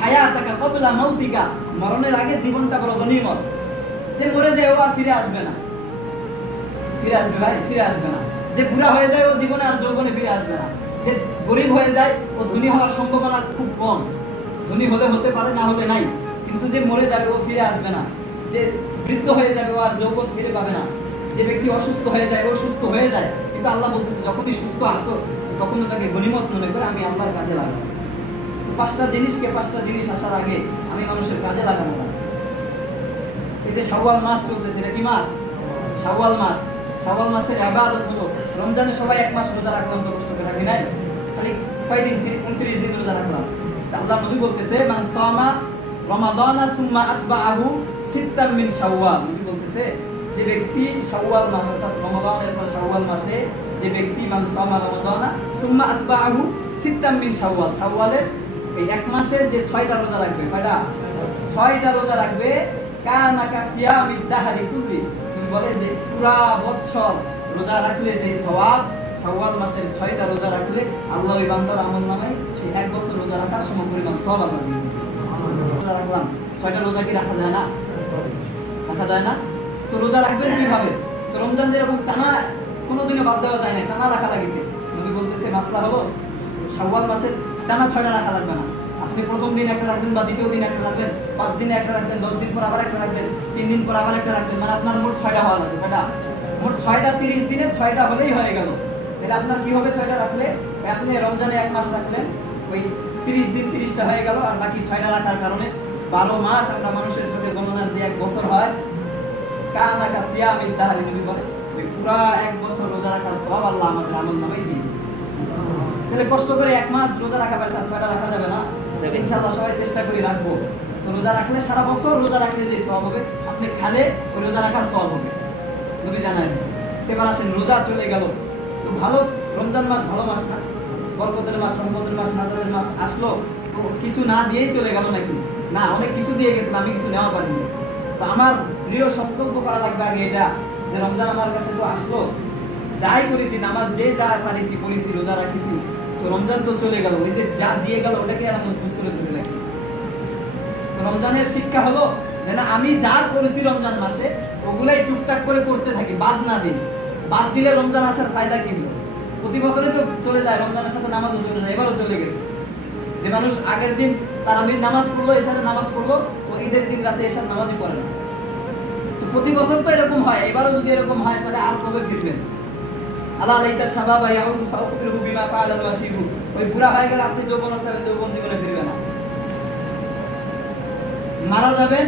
হায়াতাকা ক্বাবলা মাউতিকা, মরণের আগে জীবনটা বড় গনিমত। যে মরে যায় ও আর ফিরে আসবে না, ফিরে আসবে ভাই? ফিরে আসবে না। যে বুড়া হয়ে যায় ও জীবনে আর যৌবনে ফিরে আসবে না। যে গরিব হয়ে যায় ও ধনী হওয়ার সম্ভাবনা খুব কম, ধনী হলে হতে পারে, না হলে নাই। কিন্তু যে মরে যাবে ও ফিরে আসবে না। যে বৃদ্ধ হয়ে যাবে ও আর যৌবন ফিরে পাবে না। যে ব্যক্তি অসুস্থ হয়ে যায় ও সুস্থ হয়ে যায়, কিন্তু আল্লাহ বলতেছে যখনই সুস্থ আসো তখন তাকে গনিমত মনে করে আমি আল্লাহর কাজে লাগাবো। পাঁচটা জিনিস আসার আগে আমি মানুষের কাজে লাগাবো না। এই যে শাওয়াল মাস চলতেছে, এটা কি মাস? শাওয়াল মাস। শাওয়াল মাসের ইবাদত হলো, রমজানে সবাই এক মাস রোজা রাখলাম তো কষ্ট করে রাখি নাই, খালি কয়দিন 29 দিন রোজা রাখলাম। আল্লাহ নবী বলতেছে মান সামা রমাদানা সুম্মা আতবাআহু সিত্তাম মিন শাওয়াল। নবী বলতেছে যে ব্যক্তি শাওয়াল মাস অর্থাৎ রমাদানের পর শাওয়াল মাসে যে ব্যক্তি মান সামা রমাদানা সুম্মা আতবাআহু সিত্তাম মিন শাওয়াল, শাওয়ালের এই এক মাসে যে 6টা রোজা রাখবে, কয়টা? 6টা রোজা রাখবে, কানা কাসিয়ামিদ দাহরি কুল্লি। তুমি বলে যে পুরা বছর রোজা রাখলে যে সওয়াব, শাওয়াল মাসের 6টা রোজা রাখলে আল্লাহ ওই বান্দার আমলনামায় সেই এক বছর রোজা রাখার সমপরিমাণ সওয়াব আল্লাহ দিয়ে দিবেন। রোজা রাখলাম, 6টা রোজা কি রাখা যায় না? রাখা যায় না? তো রোজা রাখবেন কিভাবে? তো রমজান যেরকম টানা কোনোদিনও বাদ দেওয়া যায় না, টানা রাখা লাগিছে। নবী বলতেছে মাসলা হলো শাওয়াল মাসের টানা 6টা রাখা লাগবে না। আপনি প্রথম দিন একটা রাখবেন বা দ্বিতীয় দিন একটা রাখবেন, 5 দিনে একটা রাখবেন, 10 দিন পর আবার একটা রাখবেন, 3 দিন পর আবার একটা রাখবেন, মানে আপনার মোট 6টা হওয়া লাগবে। কয়টা? মোট 6টা 30 দিনে 6টা হলেই হয়ে গেল। তাহলে আপনার কি হবে? 6টা রাখলে আপনি রমজানে এক মাস রাখলেন, ওই 30 দিন 30টা হয়ে গেল। আর বাকি 6টা রাখার কারণে 12 মাস আমরা মানুষের চোখে গণনার যে এক বছর হয়, কানা কাসিয়ামিদ দাহরি, নবী বলে ওই পুরা এক বছর রোজা রাখার সওয়াব আল্লাহ আমাদের আমলনামায় দিয়ে দিবে। তাহলে কষ্ট করে এক মাস রোজা রাখা পারে, 6টা রাখা যাবে না? ইনশাআল্লাহ সবাই চেষ্টা করে রাখবো। তো রোজা রাখলে সারা বছর রোজা রাখলে যে সওয়াব হবে, আপনি খালে ওই রোজা রাখার সওয়াব হবে, নবী জানায় দিয়েছে। এবার আসেন রোজা চলে গেল, তো ভালো রমজান মাস ভালো মাস না, বরকতের মাস, রহমতের মাস, নাজারের মাস আসলো, তো কিছু না দিয়েই চলে গেল নাকি? না, অনেক কিছু দিয়ে গেছিল, আমি কিছু নেওয়া পারিনি। তো আমার দৃঢ় সংকল্প করা লাগবে আগে এটা, যে রমজান আমার কাছে তো আসলো, যাই করেছি, নামাজ যে যা পারিছি পড়েছি, রোজা রাখিছি, তো রমজান তো চলে গেল, ওই যে যা দিয়ে গেল ওটাকে আর মজবুত করে ধরে রাখি। তো রমজানের শিক্ষা হলো যে না, আমি যা করেছি রমজান মাসে ওগুলাই টুকটাক করে করতে থাকি, বাদ না দিই। বাদ দিলে রমজান আসার ফায়দা কি হলো? প্রতি বছরই তো চলে যায়, রমজানের সাথে নামাজও চলে যায়, এবারও চলে গেছে। যে মানুষ আগের দিন তারাবির নামাজ পড়লো, এশারের নামাজ পড়লো, ও ঈদের দিন রাতে এশার নামাজই পড়ে না। তো প্রতি বছর তো এরকম হয়, এবারও যদি এরকম হয় তাহলে আর কবে ফিরবেন? আল্লাহ লাইতা শাবাবা ইয়াউদু ফাউফিরহু বিমা ফাআলাল ওয়াশিবু। ওই বুড়া হয়ে গেলে আপনি যৌবন চাইবেন, যৌবন জীবনে ফিরবে না, মারা যাবেন।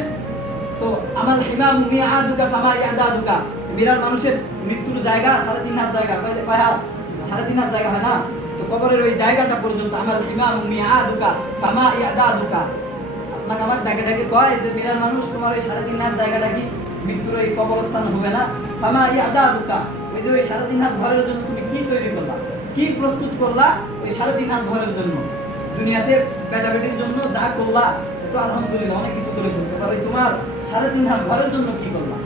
তো আমাল হিমাম মিআদুকা ফামা ইয়াদাদুকা, মিরার মানুষের মৃত্যুর জায়গা 3.5 হাত জায়গা, কয় হাত? 3.5 হাত জায়গা হয় না? তো কবরের ওই জায়গাটা পর্যন্ত আমাল হিমাম মিআদুকা ফামা ইয়াদাদুকা। আপনাকে আমার ডাকে ডাকে কয় যে মিরার মানুষ, তোমার ওই 3.5 হাত জায়গাটা কি মৃত্যুর ওই কবরস্থান হবে না? ফামা ইয়াদাদুকা, ওই যে ওই 3.5 হাত ঘরের জন্য তুমি কি তৈরি করলা, কি প্রস্তুত করলা ওই 3.5 হাত ঘরের জন্য? দুনিয়াতে বেটাবেটির জন্য যা করলা তো আলহামদুলিল্লাহ অনেক কিছু করে ফেলছে, আর ওই তোমার 3.5 হাত ঘরের জন্য কি করলা?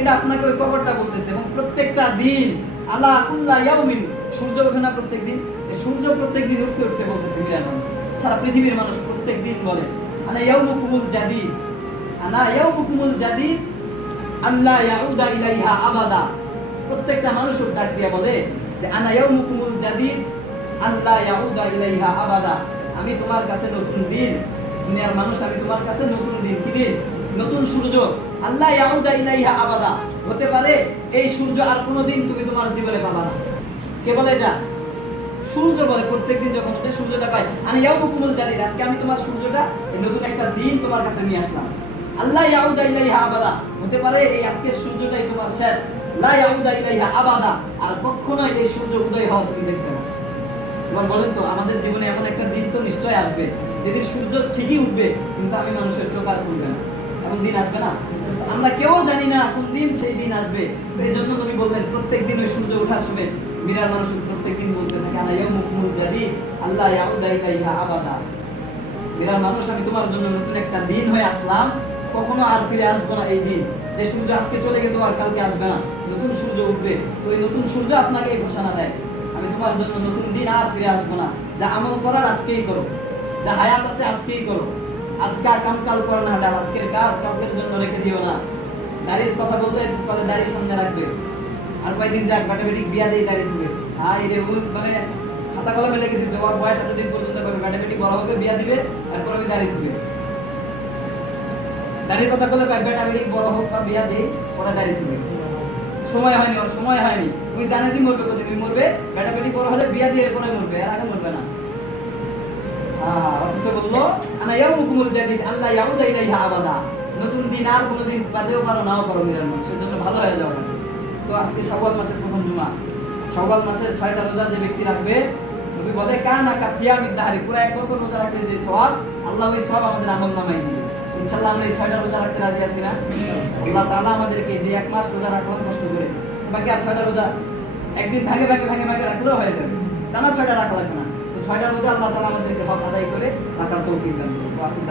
এটা আপনাকে ওই কবরটা বলতেছে। এবং প্রত্যেকটা দিন আলা কুল্লা ইয়াউমিন, সূর্য ওঠে না প্রত্যেক দিন? এই সূর্য প্রত্যেক দিন উঠতে উঠতে বলতেছে মিরার মানুষ, সারা পৃথিবীর মানুষ প্রত্যেক দিন বলে আনা ইয়াউমুকুমুল জাদিদ, আনা ইয়াউমুকুমুল জাদিদ আল্লা ইয়াউদা ইলাইহা আবাদা। প্রত্যেকটা মানুষ ডাক দিয়ে বলে যে আনা ইয়াউমুকুমুল জাদিদ আল্লা ইয়াউদা ইলাইহা আবাদা, আমি তোমার কাছে নতুন দিন, দুনিয়ার মানুষ আমি তোমার কাছে নতুন দিন। কি দিন? নতুন সূর্য। আল্লাহ ইয়াউদা ইলাইহা আবাদা, হতে পারে এই সূর্য আর কোনোদিন তুমি তোমার জীবনে পাবা না। কে বলে এটা? সূর্য বলে প্রত্যেকদিন যখন ওঠে সূর্যটা পাই, আনা ইয়াউমুকুমুল জাদিদ, আজকে আমি তোমার সূর্যটা নতুন একটা দিন তোমার কাছে নিয়ে আসলাম। আল্লাহ ইয়াউদা ইলাইহা আবাদা, হতে পারে এই আজকের সূর্যটাই তোমার শেষ। লা ইয়াউদা ইলাইহা আবাদা, আর কখনোই এই সূর্য উদয় হওয়া তুমি দেখবে না। এবার বলেন তো, আমাদের জীবনে এমন একটা দিন তো নিশ্চয় আসবে যেদিন সূর্য ঠিকই উঠবে, কিন্তু আমি মানুষের চোখ আর খুলবে না। এমন দিন আসবে না? আমরা কেউ জানি না কোন দিন সেই দিন আসবে। তো এই জন্য তুমি বললেন প্রত্যেক দিন ওই সূর্য ওঠার সময় মিরার মানুষ প্রত্যেক দিন বলতে থাকে আনা ইয়াউমুকুমুল জাদিদ আল্লাহ ইয়াউদা ইলাইহা আবাদা, মিরার মানুষ আমি তোমার জন্য নতুন একটা দিন হয়ে আসলাম, কখনো আর ফিরে আসবো না এই দিন। যে সূর্য আজকে চলে গেছে আর কালকে আসবে না, নতুন সূর্য উঠবে। তো এই নতুন সূর্য আপনাকে ঘোষণা দেয় আমি তোমার জন্য নতুন দিন আর ফিরে আসবো না, যা আমল করার আজকেই করো। যা হায়াত আছে আজকেই করো, আজকে কাম কাল করো না, আজকের কাজ কালকের জন্য রেখে দিও না। দাড়ির কথা বললে বলে দাড়ির সামনে রাখবে, আর কয়েকদিন যাক বাটাবেটিক বিয়া দিয়ে দাড়ি দিবে, হ্যাঁ এই মানে খাতা কলমে লিখে দিচ্ছে ওর বয়স এতদিন পর্যন্ত পাবে, বাটাবেটিক বড় হবে বিয়া দিবে আর পরে দাড়ি দিবে। দাড়ির কথা বলে কয় বাটাবেটিক বড় হোক বা বিয়া দিই পরে দাড়ি দিবে, সময় হয়নি, ওর সময় হয়নি, ওই জানে কি মরবে, কতদিন মরবে, বাটাবেটিক বড় হলে বিয়া দিয়ে পরে মরবে, এর আগে মরবে না। অথচ বললো আনা ইয়াউমুকুমুল জাদিদ আল্লাহ ইয়াউদা ইলাইহা আবাদা, নতুন দিন আর কোনোদিন পাতেও পারো নাও পারো মিলানো, সেজন্য ভালো হয়ে যাও না। তো আজকে শাওয়াল মাসের প্রথম জুমা, শাওয়াল মাসের 6টা রোজা যে ব্যক্তি রাখবে, নবী বলে কানা কাসিয়ামিদ দাহরি, পুরো 1 বছর রোজা রাখলে যে সওয়াব, আল্লাহ ওই সওয়াব আমাদের আমলনামায় দিবে। ইনশাআল্লাহ আমরা এই 6টা রোজা রাখতে রাজি আছি না? আল্লাহ তাআলা আমাদেরকে যে 1 মাস রোজা রাখলাম কষ্ট করে, বাকি আর 6টা রোজা একদিন ভাগে ভাগে রাখলেও হয়ে যাবে, টানা 6টা রাখা লাগবে না। তো 6টা রোজা আল্লাহ তাআলা আমাদেরকে হক আদায় করে রাখার তৌফিক দান করুন।